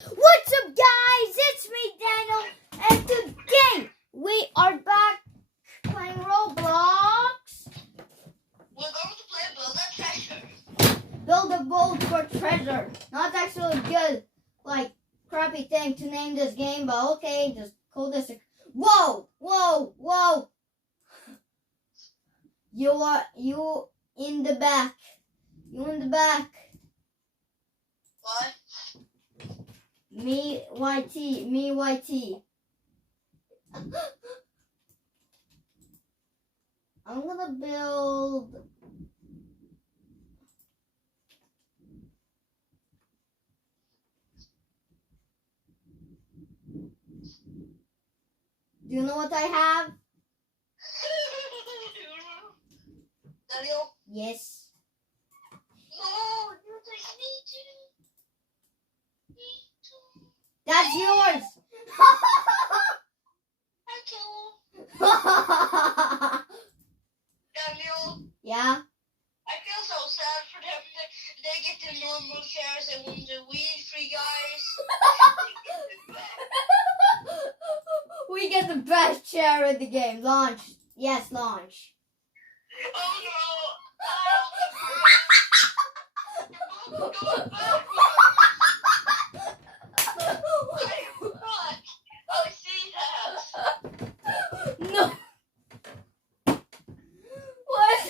What's up, guys? It's me, Daniel, and today we are back playing Roblox. We're going to play Build a Treasure. Build a boat for treasure. Not actually good, like, crappy thing to name this game, but okay, just call this a... Whoa! Whoa! Whoa! You in the back. You in the back. What? Me, YT. Me, YT. I'm gonna build... Do you know what I have? Daniel? Yes. No, you just need to. That's yours. Thank you. Daniel? Yeah? I feel so sad for them. They get the normal shares and when the free guys. We get the best chair in the game. Launch. Yes, launch. Oh no! I see that. No. What?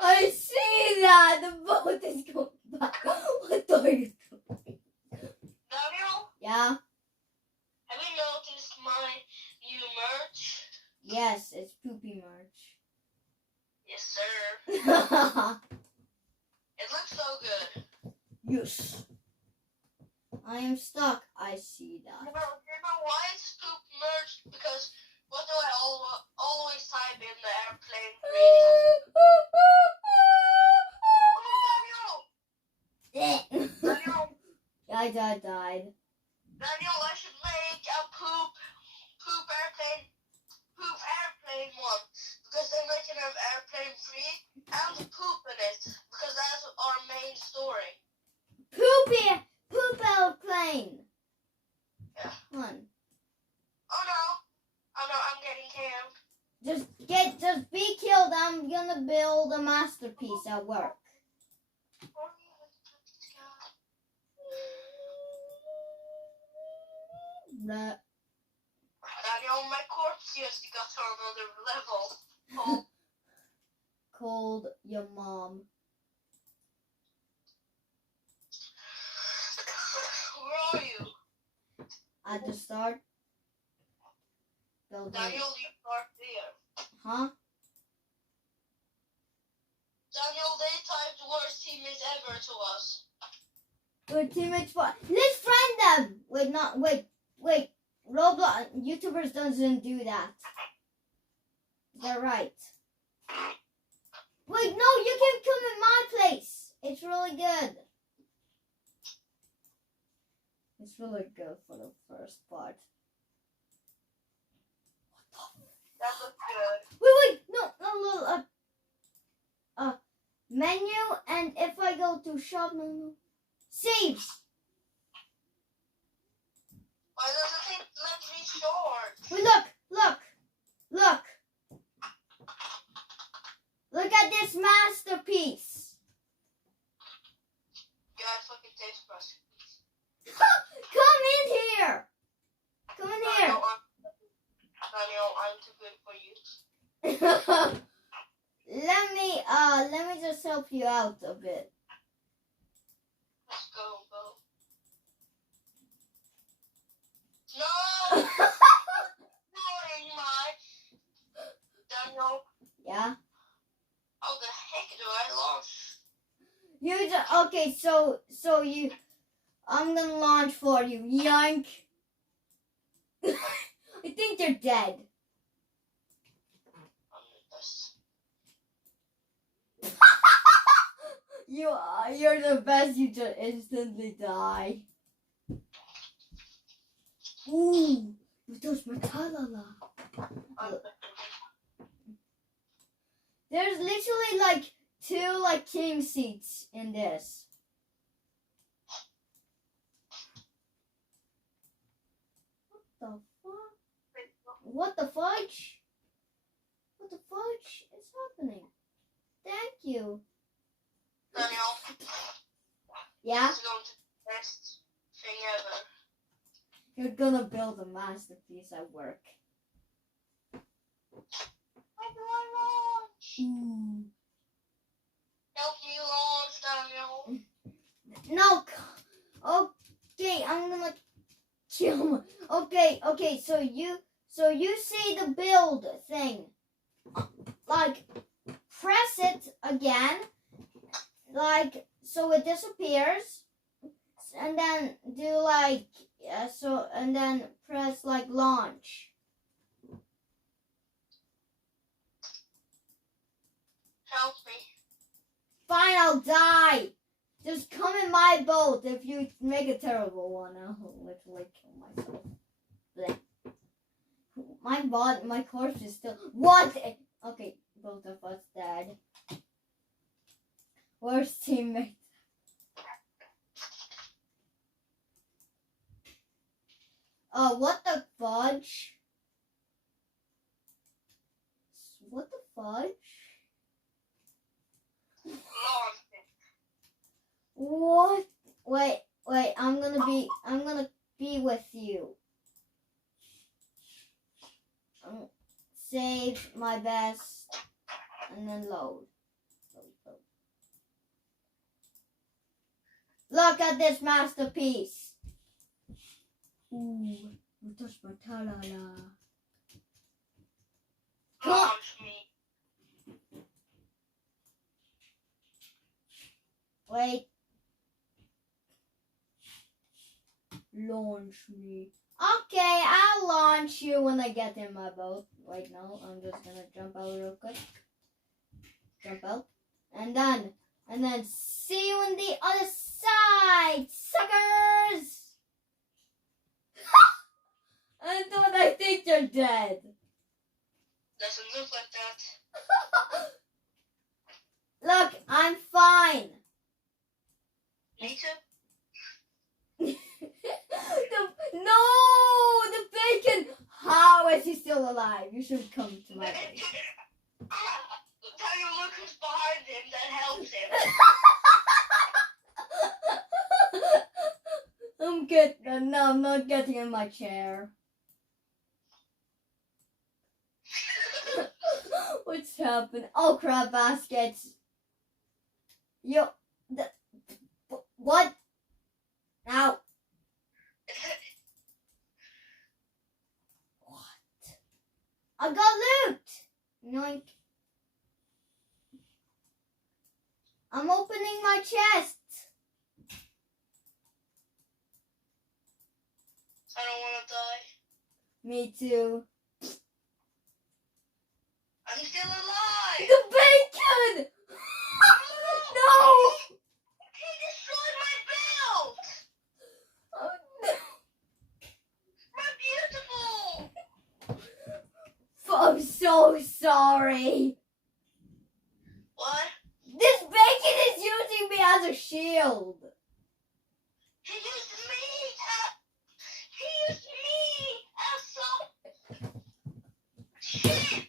I see that. The boat is going back. What are you doing? Daniel? Yeah? Have you noticed my new merch? Yes, it's poopy merch. Yes, sir. It looks so good. Yes. I am stuck. I see that. You know why it's poop merch? Because what do I always type in the airplane reading? Daniel! I died. Daniel, I should make a poop airplane one. Because then I can have airplane free and poop in it. Because that's our main story. Poop airplane. Yeah. One. Oh no, I'm getting canned. Just be killed. I'm gonna build a masterpiece at work. Daniel, my corpse just got to another level. Oh. Called your mom. Where are you? At the start. Building. Daniel, you start there. Huh? Daniel, they typed worst teammates ever to us. Good teammates for... Let's friend them! Wait. Roblox YouTubers doesn't do that. Is that right? Wait, no, you can come in my place. It's really good. It's really good for the first part. That looks good. Wait, no, menu, and if I go to shop, no. Saves. Why doesn't it let me short? Wait, look. Look at this masterpiece. Yeah, I fucking taste brush. Come in here. Daniel, I'm too good for you. Let me just help you out a bit. Let's go. No! Ignoring my... Daniel, Yeah? how the heck do I launch? Okay, so you... I'm gonna launch for you. Yank. I think they're dead. You're the best. You just instantly die. Ooh, you touched my talala. There's literally like two king seats in this. the fuck? What the fudge? What the fudge is happening? Thank you. Daniel, Yeah? this is going to be the best thing ever. You're gonna build a masterpiece at work. How do I launch? Ooh. Help me launch, Daniel. No. Okay, I'm gonna kill. Okay. So you see the build thing. Like, press it again. Like, so it disappears. And then do like, and then press like launch. Help me. Fine, I'll die. Just come in my boat. If you make a terrible one, I'll literally kill myself. Blech. My corpse is still. What? Okay, both of us dead. Worst teammate. What the fudge? What the fudge? Launch me. What? Wait. I'm gonna be with you. Save my best, and then load. Look at this masterpiece. Ooh, you touched my ta-la-la. Launch me. Wait. Launch me. Okay, I'll launch you when I get in my boat. Wait, no, I'm just gonna jump out real quick. Jump out. And then see you on the other side, suckers! Anton, I think you're dead. Doesn't look like that. Look, I'm fine. Me too. No, the bacon! How is he still alive? You should come to my place. Daniel, look who's behind him. That helps him. I'm good. No, I'm not getting in my chair. What's happened? Oh crap, baskets. What? Now. What? I got loot. Yoink. I'm opening my chest. I don't want to die. Me too. I'm still alive. The bacon! No! He destroyed my build. Oh no! My beautiful. I'm so sorry. What? This bacon is using me as a shield. He used me as some shit.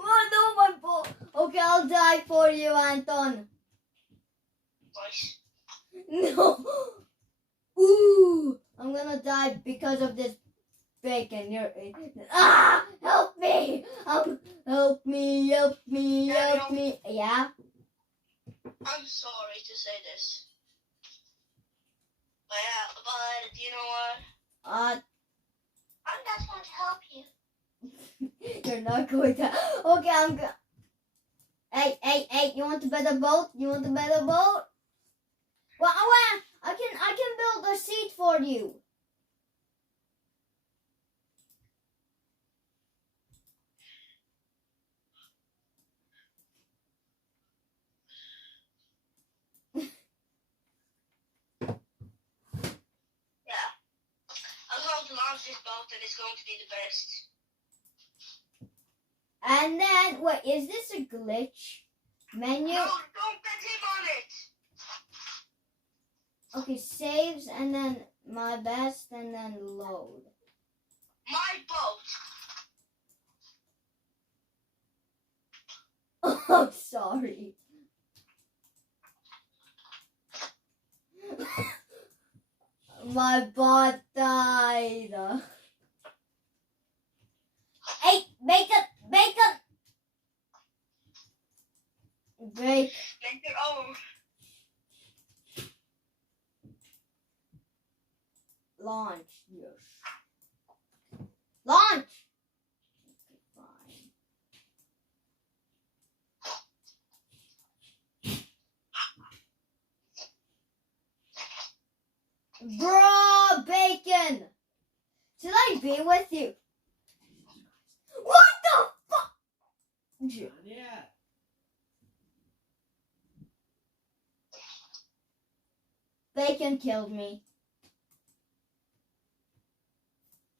Oh no, my boy. Okay, I'll die for you, Anton. Nice. No. Ooh, I'm gonna die because of this bacon. Help me! Help me! Help me! Help me! Yeah. I'm sorry to say this. But you know what? I'm not going to help you. You're not going to. Okay, I'm going. Hey! You want to build a boat? You want to build a boat? Well, I can build a seat for you. Yeah. I'm going to launch this boat and it's going to be the best. And then, wait, is this a glitch? Menu? No, don't get him on it. Okay, saves and then my best and then load. My boat. I'm sorry. My bot died. Hey, bacon! Bacon! Break. Make your own. Launch. Yes. Launch! Okay, fine. Bro, bacon! Should I be with you? What the fuck? Yeah. Bacon killed me.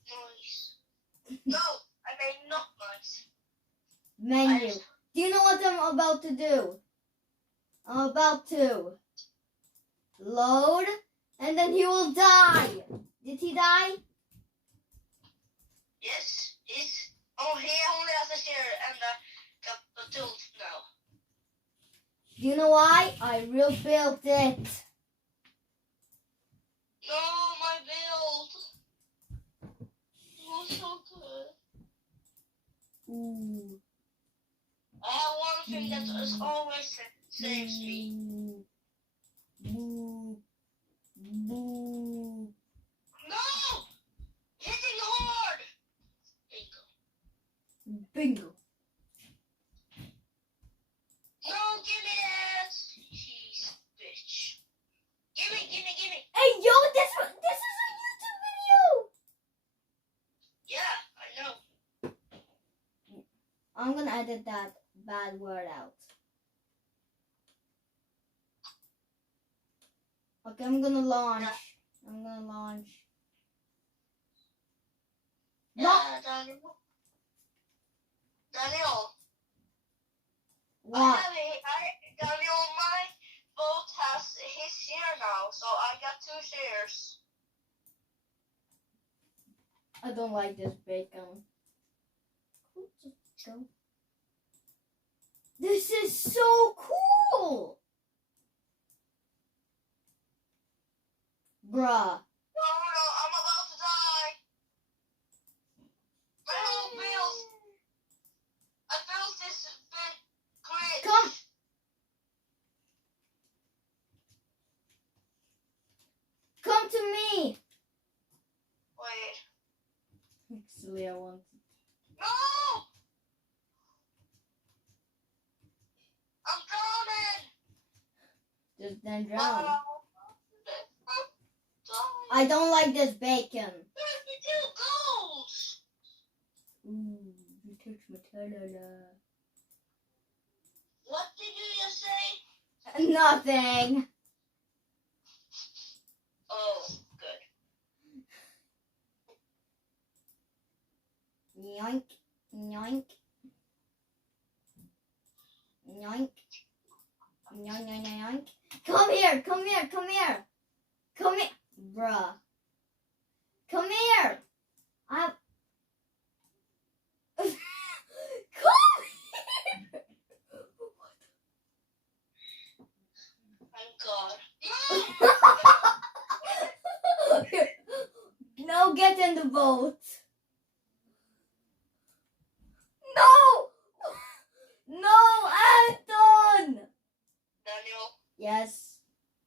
Nice. No, I mean not nice. Menu. Do you know what I'm about to do? I'm about to load, and then he will die. Did he die? Yes, he's. Oh, he only has a share and a tools now. Do you know why? I rebuilt it. No, my build. It was so good. Ooh. I have one thing that is always saves me. Boo. Boo. No! Hitting hard! Bingo. Bingo. No, give me that! Jeez, bitch. Gimme! Hey, yo, this is a YouTube video. Yeah, I know. I'm gonna edit that bad word out. Okay, I'm gonna launch. I'm gonna launch. Yeah, Daniel. Daniel. What? Daniel, my boat has his share now, so I got 2 shares. I don't like this bacon. Go. This is so cool! Bruh. No, I'm about to die. My whole build. I built this big grid. Come! Come to me! Wait. Actually, I want. No! I'm drowning. Just then drown. Wow. I don't like this bacon. 32 goals. Ooh, you touched my ta-da-da. What did you just say? Nothing. Oh, good. Yoink, yoink. Yoink. Yoink, yoink, yoink. Come here, come here, come here. Come here. Bruh. Come here. Come here. Thank God. No, get in the boat. No! No, Anton! Daniel, Yes.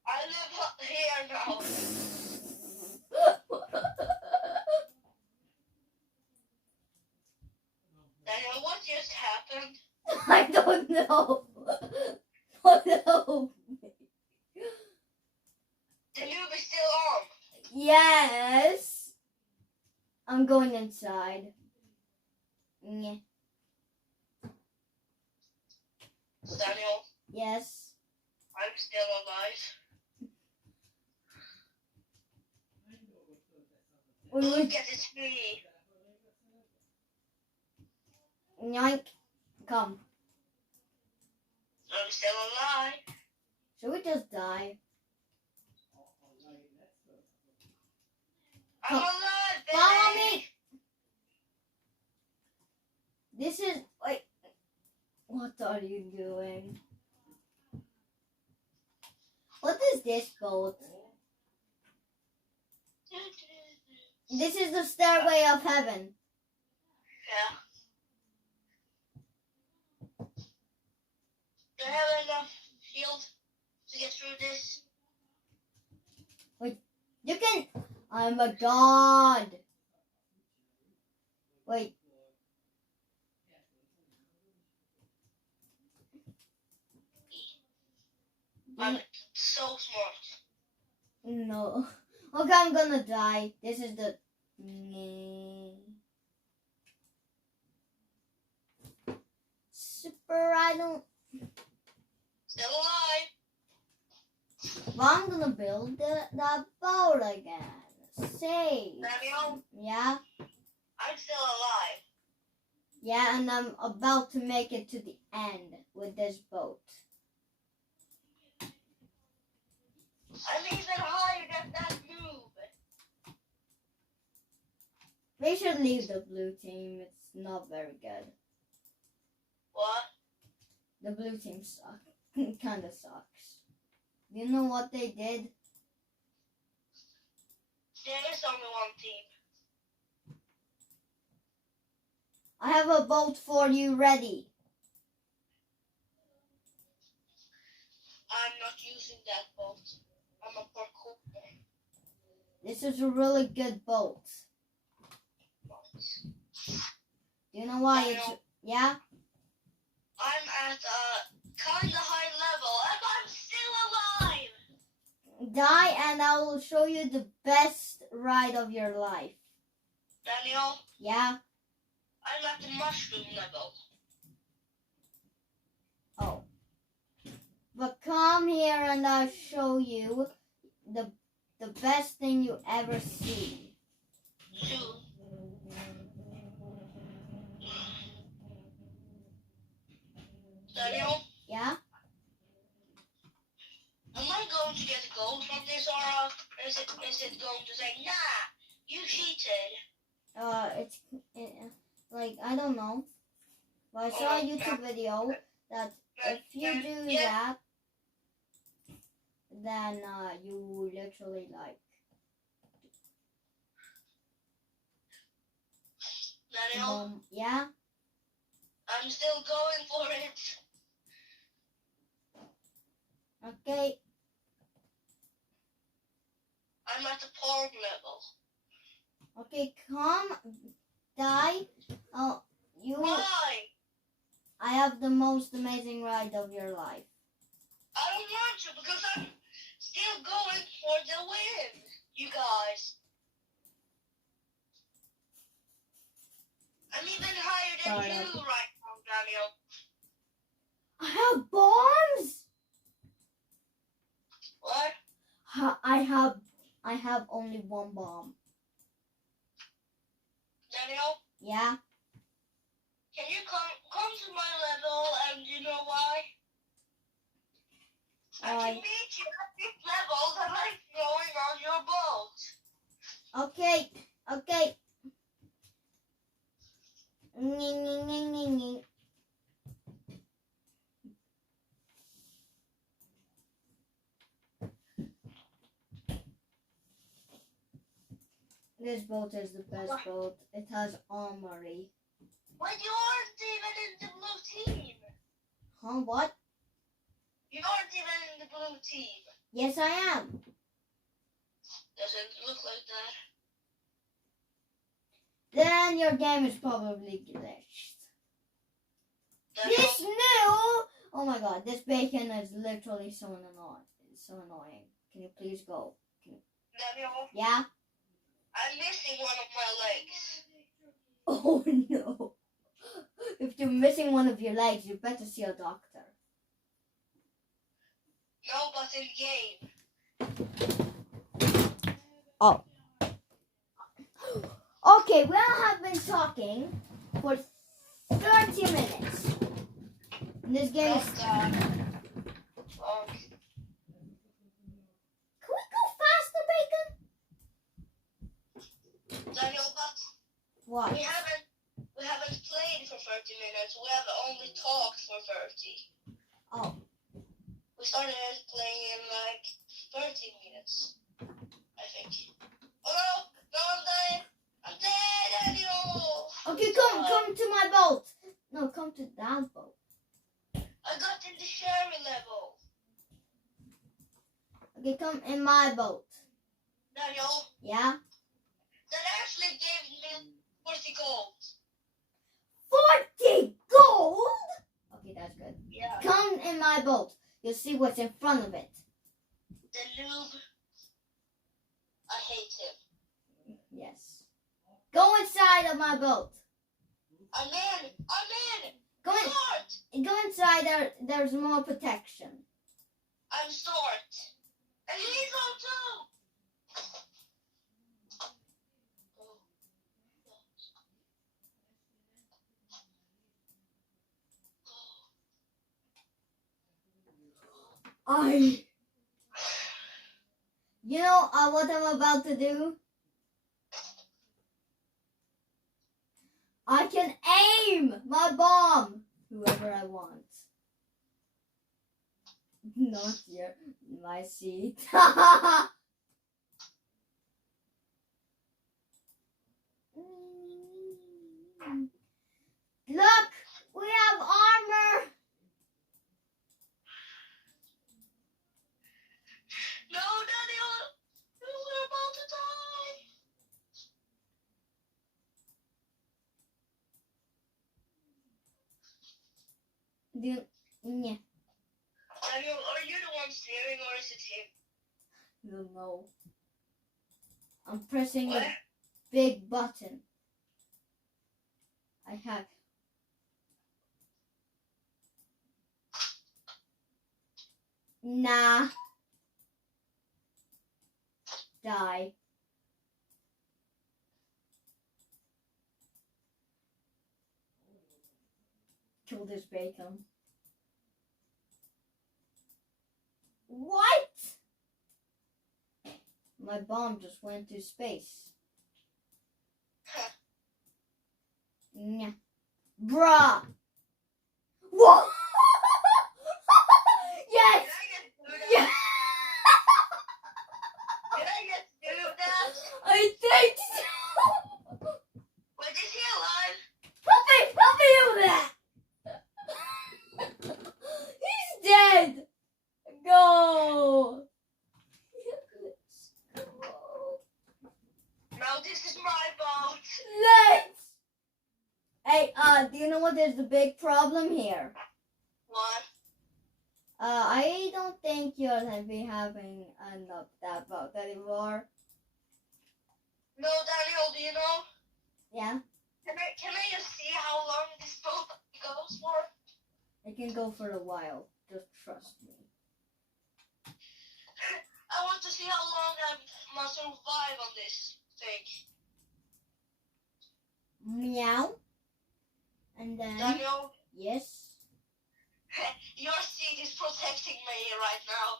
I live here now. Daniel, what just happened? I don't know. Oh no. The noob is still on. Yes. I'm going inside. Yeah. Daniel, Yes. I'm still alive. Look at this tree. Yoink. Come. I'm still alive. Should we just die? I'm alive, baby. Follow me. This is wait. What are you doing? What is this boat? This is the stairway of heaven. Yeah. Do I have enough shield to get through this? You can. I'm a god. Wait. I'm so smart. No. Okay, I'm gonna die. This is the. Super. I don't. Still alive. Well, I'm gonna build that boat again. Save. Daniel, Yeah. I'm still alive. Yeah, and I'm about to make it to the end with this boat. I'm even higher than that noob. We should leave the blue team. It's not very good. What? The blue team sucks. Kinda sucks. You know what they did? There is only one team. I have a boat for you ready. I'm not using that boat. I'm a parkour. This is a really good boat. Do you know why it's... Yeah? I'm at a kinda high level and I'm still alive! Die and I will show you the best ride of your life. Daniel, Yeah? I'm at the mushroom level. Oh. But come here and I'll show you the best thing you ever see. Shoot. Daniel, Yeah? am I going to get gold from this or is it going to say, nah, you cheated? It's like, I don't know. But I saw a YouTube video that if you do that, then you literally like... Daniel, yeah? I'm still going for it. Okay. I'm at the porg level. Okay, come, die. Oh, Why? I have the most amazing ride of your life. I don't want to because I'm still going for the win, you guys. I'm even higher than you right now, Daniel. I have bombs. What? I have only one bomb. Daniel, Yeah. can you come to my level and you know why? I can meet you at this level and I'm going on your boat. Okay. Okay. Ning, ning, ning, ning, ning. This boat is the best boat. It has armory. But you aren't even in the blue team. Huh? What? You aren't even in the blue team. Yes, I am. Doesn't look like that. Then your game is probably glitched. Daniel, This new... Oh my god, this bacon is literally so annoying. It's so annoying. Can you please go? Daniel, Yeah? I'm missing one of my legs. Oh no. If you're missing one of your legs, you better see a doctor. No, but in game. Oh. Okay, we have been talking for 30 minutes. And this game is... God. Can we go faster, Bacon? What? We haven't played for 30 minutes. We have only talked for 30. Oh. We started playing in like 13 minutes, I think. Oh no! No, I'm dead! I'm dead, Daniel! Okay, come to my boat. No, come to that boat. I got in the sherry level. Okay, come in my boat. Daniel, Yeah? that actually gave me 40 gold. 40 gold? Okay, that's good. Yeah. Come in my boat. You'll see what's in front of it. The noob. I hate him. Yes. Go inside of my boat. I'm in! Go inside. There's more protection. I'm short. And he's on too! You know what I'm about to do? I can aim my bomb whoever I want. Not here. My seat. Look! We have armor! No, Daniel! We're about to die! Yeah. Daniel, are you the one steering or is it him? I don't know. I'm pressing What? a big button. I have. Nah. Die. Kill this bacon. What? My bomb just went to space. Yeah. Bruh. Whoa. Yes. Did Yeah. I get to do that? I think so. Wait, is he alive? Help me with that. He's dead. Go. Now this is my boat. Let's. Hey, do you know what is the big problem here? What? I don't think you're gonna be having enough that boat anymore. No, Daniel, do you know? Yeah, Can I just see how long this boat goes for? it can go for a while. Just trust me. I want to see how long I must survive on this thing. Meow. And then Daniel, yes. your seat is protecting me right now.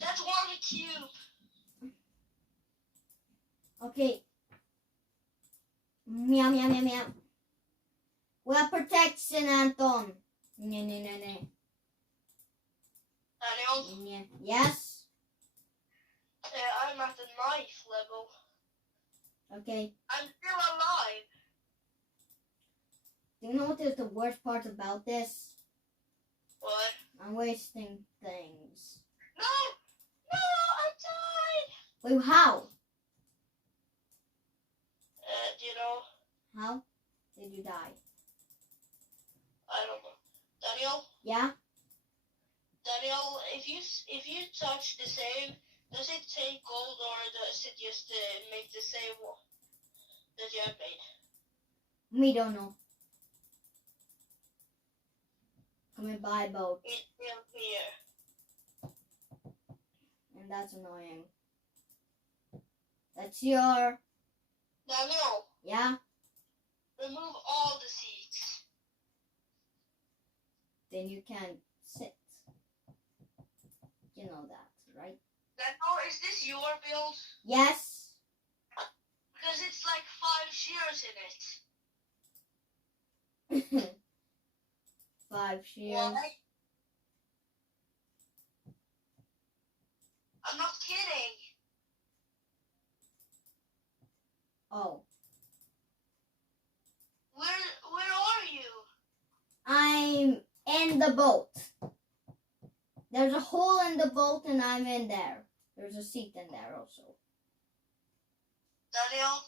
That's one cube. Okay. Meow meow meow meow. Well, protection, Anton. No. Daniel, Yeah. Yes. I'm at the knife level. Okay. I'm still alive. Do you know what is the worst part about this? What? I'm wasting things. No! No! I died! Wait, how? Do you know? How did you die? I don't know. Daniel? Yeah? Daniel, if you touch the save, does it take gold or does it just make the save that you have made? We don't know. Come and buy a boat. It's still here. And that's annoying. That's your... Daniel, Yeah? remove all the seats. Then you can sit. You know that, right? Daniel, is this your build? Yes. Because it's like 5 shears in it. 5 shears. Why? I'm not kidding. Oh. Where are you? I'm in the boat. There's a hole in the boat and I'm in there. There's a seat in there also. Daniel,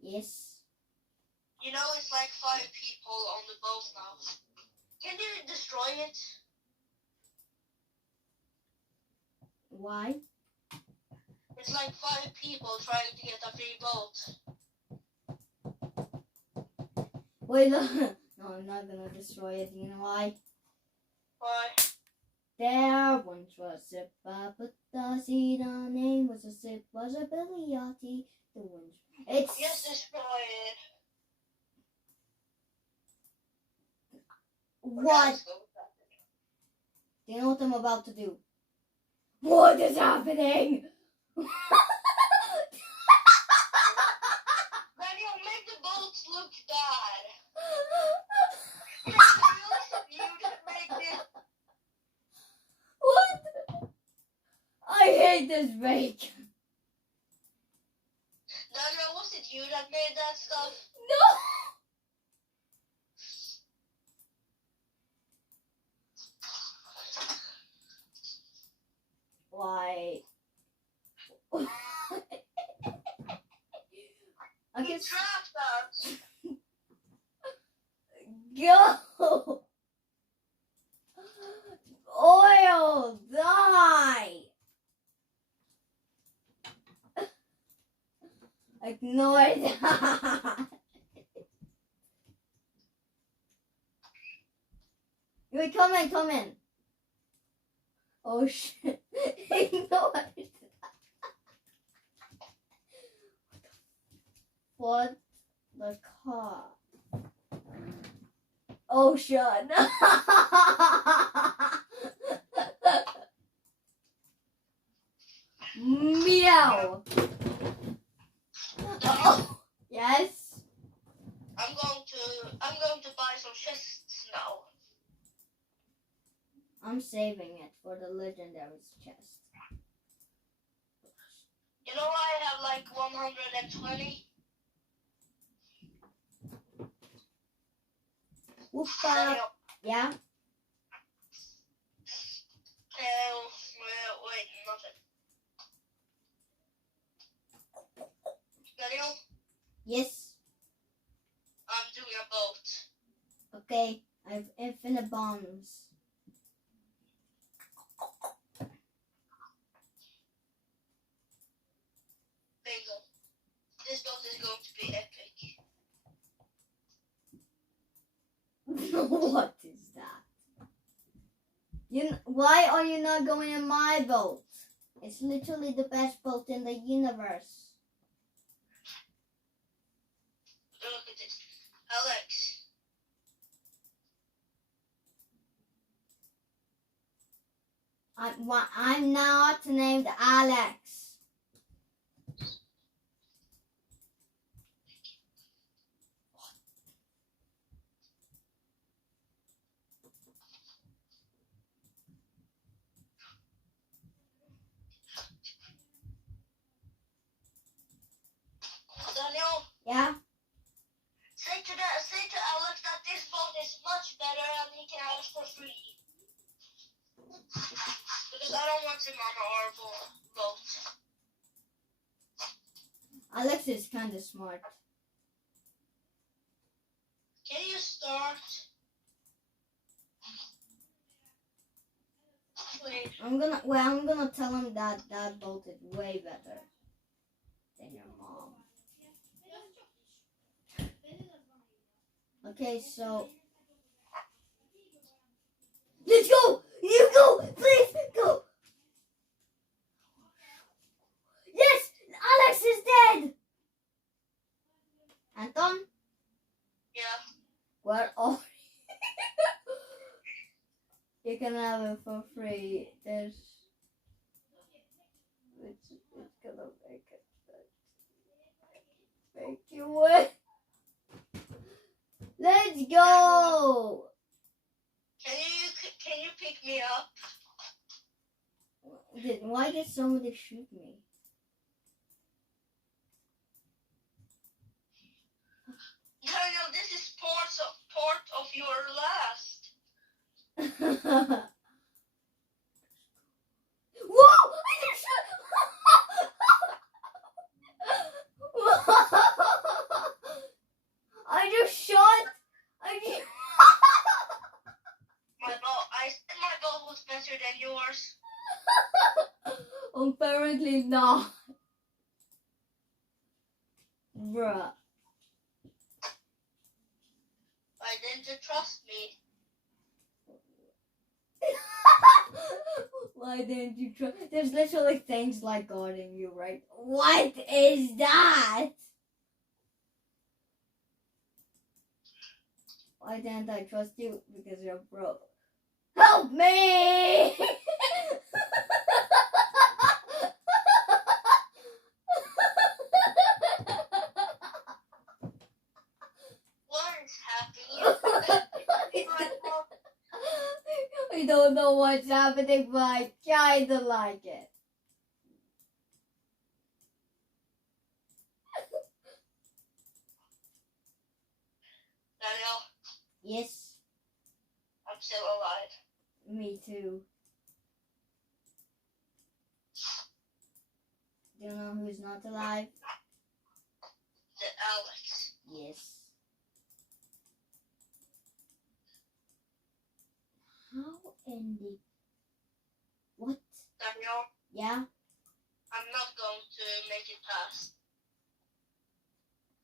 Yes. you know it's like 5 people on the boat now. Can you destroy it? Why? It's like 5 people trying to get a free boat. Wait, no, I'm not gonna destroy it. You know why? Why? There once was a but the seed on name was a sip, was a Billy Yachty. The wind. It's. Yes, destroy it. What? Do you know what I'm about to do? What is happening? Daniel, make the boats look bad. You should make it. What? I hate this bake. Daniel, was it you that made that stuff? No. Why? I You can trapped us. go. Oil, die. Ignore that. Wait, come in. Oh shit. Ignore that. What the car? Oh shit. Meow. Oh, yes. I'm going to buy some chests now. I'm saving it for the legendary chest. You know I have like 120. Whoopa. Yeah. Wait, nothing. Daniel, Yes. I'm doing a boat. Okay. I have infinite bombs. Bingo. This boat is going to be epic. What is that? Why are you not going in my boat? It's literally the best boat in the universe. Look at this. Alex. I'm not named Alex. Daniel, Yeah? say to Alex that this boat is much better and he can have it for free. Because I don't want him on our boat. Alex is kind of smart. Can you start? Wait. I'm gonna tell him that that boat is way better than your mom. Okay, so let's go! You go! Please go! Yes! Alex is dead! Anton? Yeah. Where are you? You can have it for free. Thank you. Let's go. Can you pick me up? Why did somebody shoot me? Daniel, this is part of your last. Whoa! I just shot. I said my ball was better than yours. Apparently not. Bruh. Why didn't you trust me? Why didn't you try? There's literally things like guarding you, right? What is that? Why didn't I trust you? Because you're broke. Help me! What is happening? I don't know what's happening, but I kinda like it. Daniel, Yes, I'm still alive. me too. Do you know who's not alive? The Alex. Yes. How in the... What? Daniel, Yeah? I'm not going to make it past.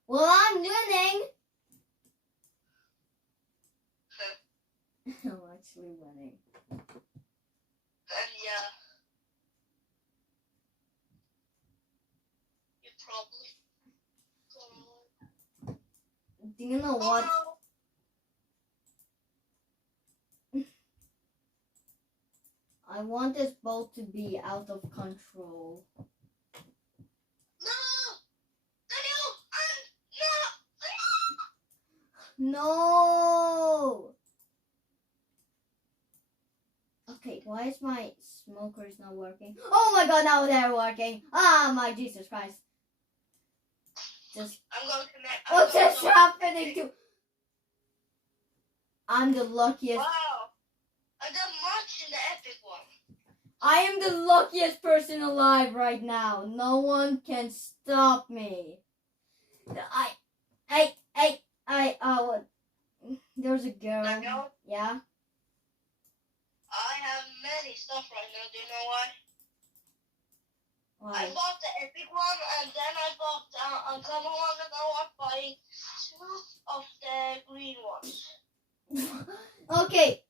Well, I'm winning! I'm actually winning. And yeah. You probably... Do you know what? Oh, I want this boat to be out of control. no! Daniel! No! No! Okay, why is my smokers not working? Oh my god, now they're working! Ah, my Jesus Christ. Just... I'm going to make... What is happening to... I'm the luckiest... Wow! I got much in the epic one. I am the luckiest person alive right now. No one can stop me. There's a girl. Daniel, Yeah? I have many stuff right now. Do you know why? I Why? bought the epic one, and then I bought the uncommon one, and now I'm buying two of the green ones. Okay.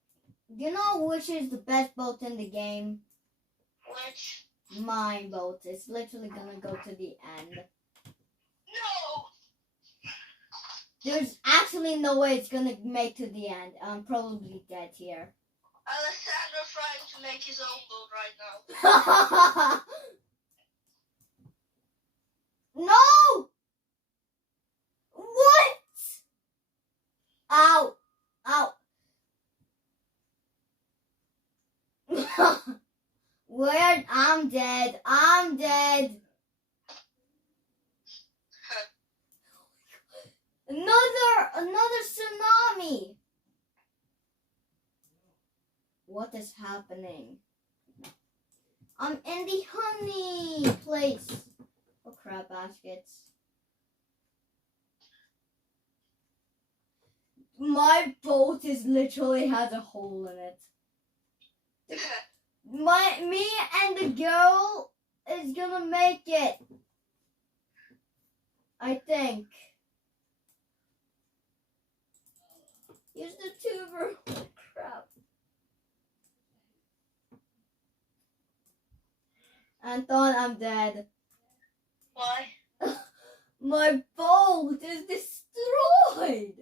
Do you know which is the best boat in the game? Which? My boat. It's literally gonna go to the end. No! There's actually no way it's gonna make to the end. I'm probably dead here. Alessandro trying to make his own boat right now. No! What? Ow. Ow. Where? I'm dead. I'm dead. Another tsunami. What is happening? I'm in the honey place. Oh crap baskets. My boat is literally has a hole in it. Me and the girl is gonna make it. I think. Use the tuber. Oh, crap. Anton, I'm dead. Why? My boat is destroyed.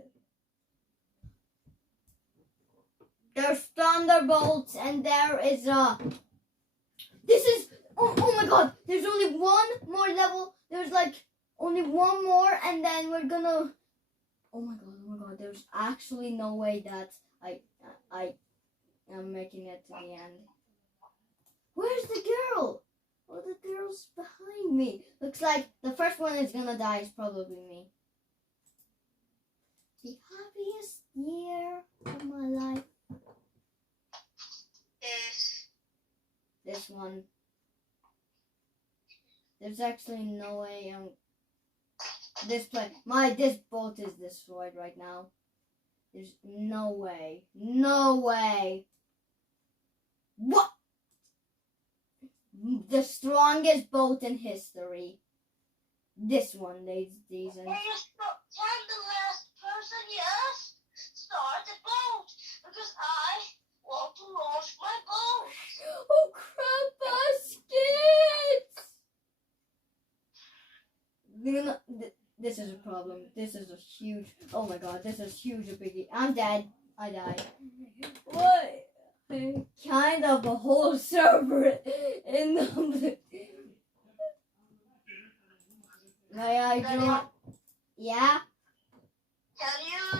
There's thunderbolts and there is a... This is... Oh my god. There's only one more level. There's like Only one more, and then we're gonna. Oh my god! There's actually no way that I am making it to the end. Where's the girl? Oh, the girl's behind me. Looks like the first one is gonna die is probably me. The happiest year of my life. Yes. This one. There's actually no way this boat is destroyed right now. There's no way. No way. What? The strongest boat in history. This one, these and Can the last person, yes, start the boat because I want to launch my boat. oh crap, baskets! This is a problem. This is a huge. Oh my god, this is huge. A biggie. I'm dead. I died. What? Kind of a whole server in the. May I join? Yeah. Can you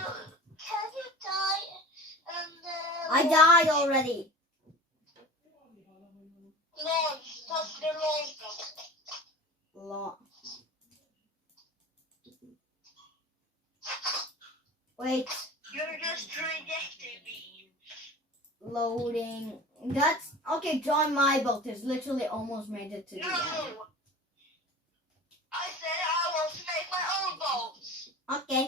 die and I died already. launch? Touch the launch button. Wait. You're just rejecting me. Loading. That's okay. Join my boat. It's literally almost made it to the No. end. I said I want to make my own boats. Okay.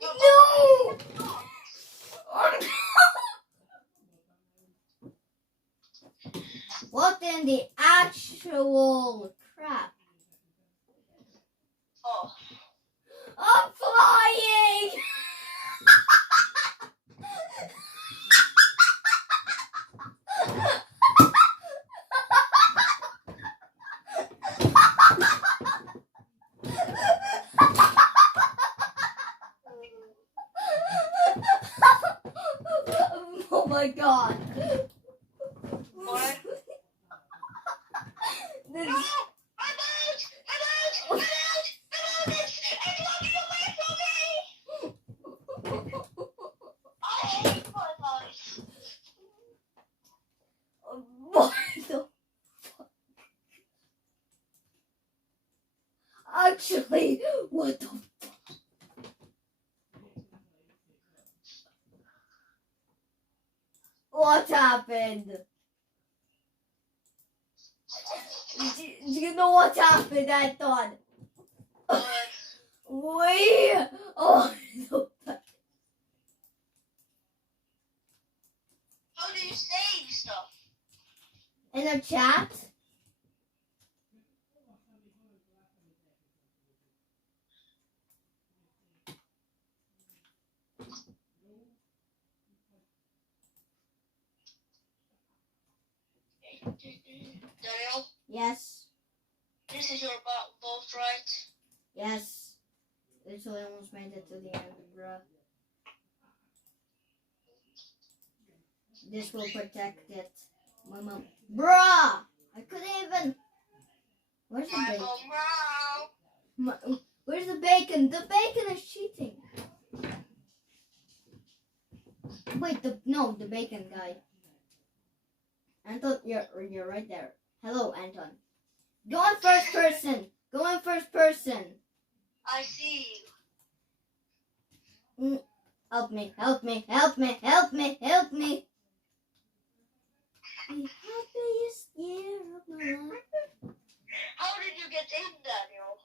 No. What in the actual crap? Oh. I'm flying! Oh my god. What? This No! My boat! My boat! My boat! My boat! It's walking away from me! I hate my boat. what the fuck? Actually, what the fuck? What happened? Do you know what happened, Anton? We oh no. How do you save stuff? In a chat. Daniel, Yes. this is your boat, right? Yes. Literally almost made it to the end, bruh. This will protect it. My mom. Bruh! I couldn't even. Where's the bacon? Where's the bacon? The bacon is cheating. Wait, the bacon guy. Anton, you're right there. Hello, Anton. Go in first person. Go in first person. I see you. Help me, help me, help me, help me, help me. The happiest year of my life. How did you get in, Daniel?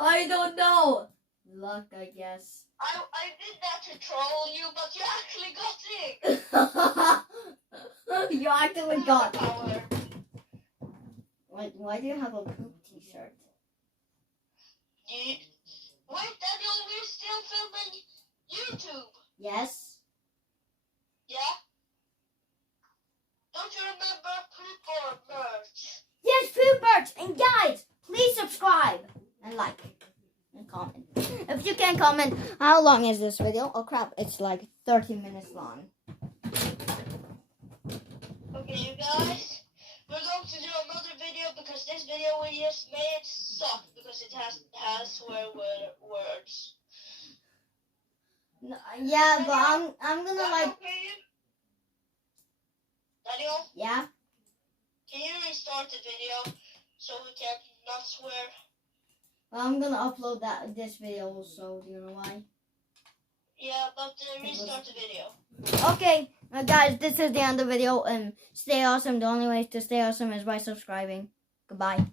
I don't know. Luck, I guess. I did that to troll you, but you actually got in. You actually got. Power. Why do you have a poop t-shirt? Wait, Daniel, we're still filming YouTube. Yes. Yeah? Don't you remember poop or merch? Yes, poop birds. And guys, please subscribe and like and comment. If you can comment, how long is this video? Oh crap, it's like 30 minutes long. Okay, you guys, we're going to do another video because this video we just made sucked because it has swear words. No, yeah, but I'm gonna like. Daniel, Yeah. can you restart the video so we can not swear? Well, I'm gonna upload this video also. Do you know why? Yeah, but restart the video. Okay, guys, this is the end of the video. Stay awesome. The only way to stay awesome is by subscribing. Goodbye.